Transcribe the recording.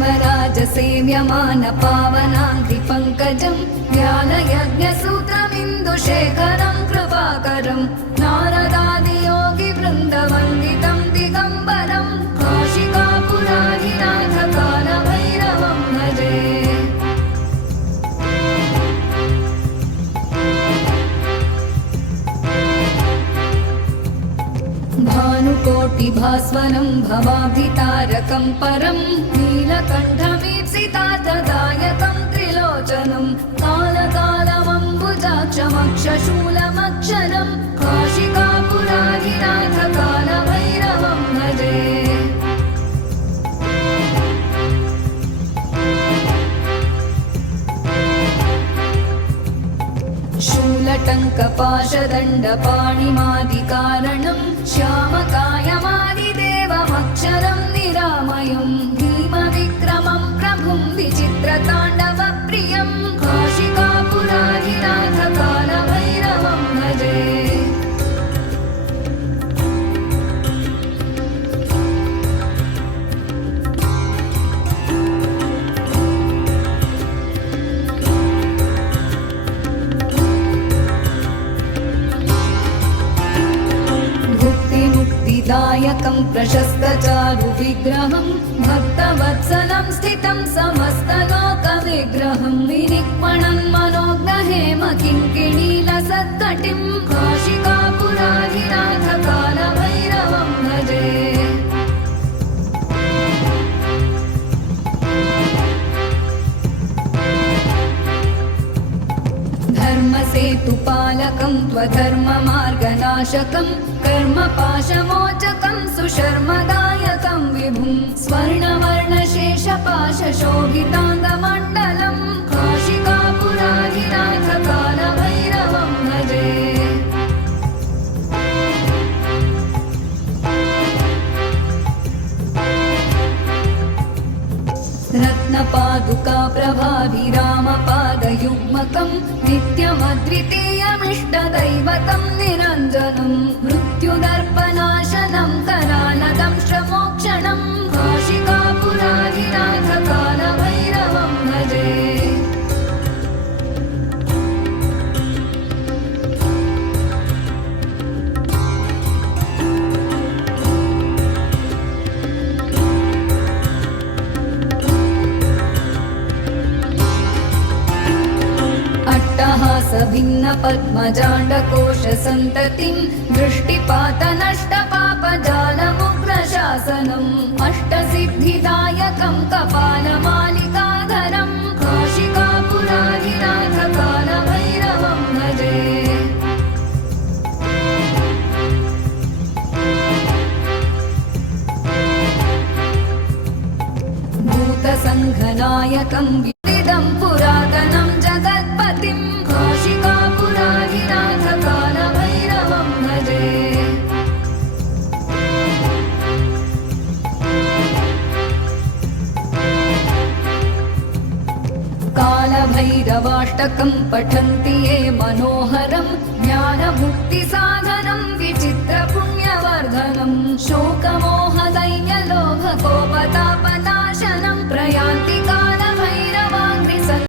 हेमराजसेव्यमान पावनाङ्घ्रिपङ्कजं ज्ञानयज्ञसूत्रमिन्दुशेखरं कृपाकरं नारदादियोगिवृन्दवन्दितं दिगम्बरं काशिकापुराधिनाथ कालभैरवं भजे। भानुकोटिभास्वरं भवाब्धितारकं परं नीलकण्ठमीप्सितार्थदायकं त्रिलोचनं कालकालमम्बुजाक्षमक्षशूलमक्षरं काशिकापुराधिनाथ कालभैरवं भजे। शूलटङ्कपाशदण्डपाणिमादिकारणं श्यामकायमादिदेवमक्षरं निरामयं भीमविक्रमं प्रभुं विचित्रताण्डवप्रियं काशिकापुराधिनाथ कालभैरवं भजे। दायकं प्रशस्तचारुविग्रहं भक्तवत्सलं स्थितं समस्तलोकविग्रहं विनिक्मणं मनोज्ञहेम किङ्किणीलसत्कटिं काशिकापुराधिनाथ कालभैरवं भजे। धर्मसेतुपालकं त्वधर्ममार्गनाशकं कर्मपाशमोचकं सुशर्मदायकं विभुं स्वर्णवर्णशेषपाशशोभिताङ्गमण्डलं काशिकापुराधिनाथ कालभैरवं भजे। रत्नपादुकाप्रभाभिरामपादयुग्मकं नित्यमद्वितीयमिष्टदैवतं निरञ्जनं मृत्युदर्पनाशनं करालदंष्ट्रमोक्षणं काशिकापुराधिनाथ कालभैरवं भजे। भिन्नपद्मजाण्डकोशसन्ततिं दृष्टिपातनष्टपापजालमुग्रशासनम् अष्टसिद्धिदायकं कपालमालिकाधरं काशिकापुराधिनाथ कालभैरवं भजे। भूतसङ्घनायकं विदितं पुरातनं जगत्पतिं काशिकापुराधिनाथ कालभैरवं भजे। कालभैरवाष्टकं पठन्ति ये मनोहरं ज्ञानमुक्तिसाधनं विचित्रपुण्यवर्धनं शोकमोहदैन्यलोभकोप